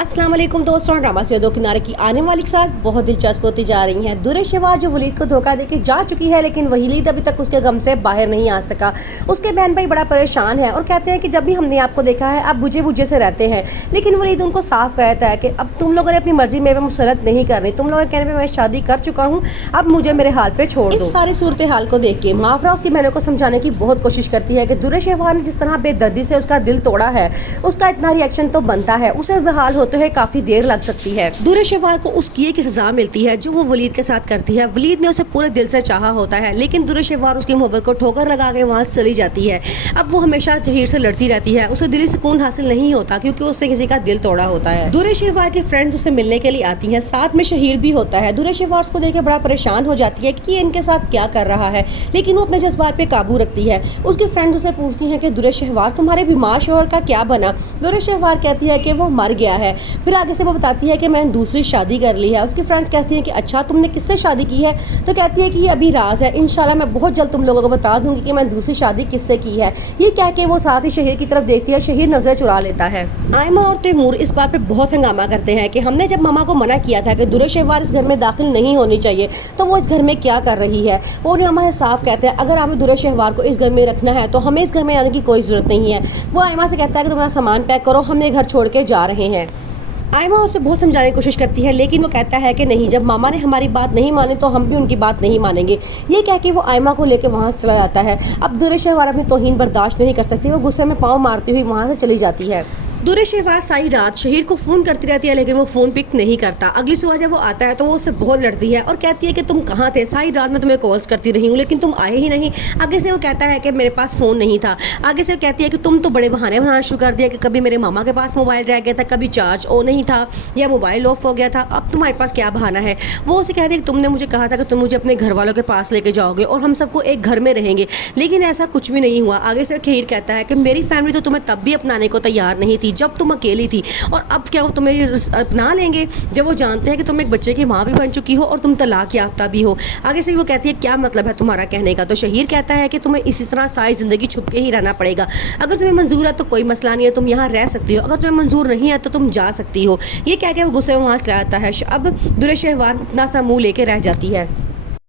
अस्सलाम वालेकुम दोस्तों, ड्रामा से दो किनारे की आने वाली के साथ बहुत दिलचस्प होती जा रही हैं। दुर्र शहवार जो वलीद को धोखा देके जा चुकी है, लेकिन वलीद अभी तक उसके गम से बाहर नहीं आ सका। उसके बहन भाई बड़ा परेशान है और कहते हैं कि जब भी हमने आपको देखा है आप बुझे बुझे से रहते हैं, लेकिन वलीद उनको साफ कहता है कि अब तुम लोगों ने अपनी मर्जी में मुसरत नहीं करनी, तुम लोगों के कहने पर मैं शादी कर चुका हूँ, अब मुझे मेरे हाल पे छोड़ दो। इस सारी सूरत हाल को देख के माफरा उसकी बहनों को समझाने की बहुत कोशिश करती है कि दुर्र शहवार ने जिस तरह बेदर्दी से उसका दिल तोड़ा है, उसका इतना रिएक्शन तो बनता है, उसे बहाल होते हुए काफी देर लग सकती है। दुर्र शहवार को उस किए की सजा मिलती है जो वो वलीद के साथ करती है। वलीद ने उसे पूरे दिल से चाहा होता है, लेकिन दुर्र शहवार उसकी मोहब्बत को ठोकर लगा के वहाँ से चली जाती है। अब वो हमेशा जहीर से लड़ती रहती है, उसे दिली सुकून हासिल नहीं होता क्योंकि उससे किसी का दिल तोड़ा होता है। दुर्र शहवार के फ्रेंड्स उसे मिलने के लिए आती हैं, साथ में शहीर भी होता है। दुर्र शहवार उसको देख के बड़ा परेशान हो जाती है कि ये इनके साथ क्या कर रहा है, लेकिन वो अपने जज्बात पे काबू रखती है। उसकी फ्रेंड्स उसे पूछती हैं कि दुर्र शहवार तुम्हारे बीमार शोहर का क्या बना। दुर्र शहवार कहती है कि वो मर गया है। फिर आगे से वो बताती है कि मैंने दूसरी शादी कर ली है। उसकी फ्रेंड्स कहती हैं कि अच्छा तुमने किससे शादी की है, तो कहती है कि ये अभी राज है, इंशाल्लाह मैं बहुत जल्द तुम लोगों को बता दूंगी कि मैंने दूसरी शादी किससे की है। ये कह के वो साथ ही शहीर की तरफ देखती है, शहीर नजर चुरा लेता है। आयमा और तैमूर इस बात पे बहुत हंगामा करते हैं कि हमने जब मामा को मना किया था कि दुर्र शहवार इस घर में दाखिल नहीं होनी चाहिए, तो वो इस घर में क्या कर रही है। वो मामा से साफ कहते हैं अगर हमें दुर्र शहवार को इस घर में रखना है तो हमें इस घर में आने की कोई ज़रूरत नहीं है। वो आयमा से कहता है कि तुम अपना सामान पैक करो, हम ये घर छोड़ के जा रहे हैं। आयमा उसे बहुत समझाने की कोशिश करती है, लेकिन वो कहता है कि नहीं, जब मामा ने हमारी बात नहीं मानी तो हम भी उनकी बात नहीं मानेंगे। ये कह के वो आयमा को लेकर वहाँ से चला जाता है। अब दुर्र शहवार अपनी तौहीन बर्दाश्त नहीं कर सकती, वो गुस्से में पाँव मारती हुई वहाँ से चली जाती है। दुर्र शहवार सारी रात शहीर को फ़ोन करती रहती है, लेकिन वो फ़ोन पिक नहीं करता। अगली सुबह जब वो आता है तो वो उससे बहुत लड़ती है और कहती है कि तुम कहाँ थे, सारी रात मैं तुम्हें कॉल्स करती रही हूँ लेकिन तुम आए ही नहीं। आगे से वो कहता है कि मेरे पास फ़ोन नहीं था। आगे से वो कहती है कि तुम तो बड़े बहाने बनाना शुरू कर दिया कि कभी मेरे मामा के पास मोबाइल रह गया था, कभी चार्ज ऑन नहीं था या मोबाइल ऑफ हो गया था, अब तुम्हारे पास क्या बहाना है। वो उसे कहती है कि तुमने मुझे कहा था कि तुम मुझे अपने घर वालों के पास लेके जाओगे और हम सबको एक घर में रहेंगे, लेकिन ऐसा कुछ भी नहीं हुआ। आगे से खीर कहता है कि मेरी फैमिली तो तुम्हें तब भी अपनाने को तैयार नहीं थी जब तुम अकेली थी, और अब क्या वो तुम्हें अपना लेंगे जब वो जानते हैं कि तुम एक बच्चे की माँ भी बन चुकी हो और तुम तलाक याफ्ता भी हो। आगे से वो कहती है क्या मतलब है तुम्हारा कहने का। तो शहीर कहता है कि तुम्हें इसी तरह सारी ज़िंदगी छुप के ही रहना पड़ेगा। अगर तुम्हें मंजूर है तो कोई मसला नहीं है, तुम यहाँ रह सकती हो, अगर तुम्हें मंजूर नहीं है तो तुम जा सकती हो। ये कह के वो गुस्से में वहाँ से आता है। अब दुर्र शहवार अपना सा मुँह लेके रह जाती है।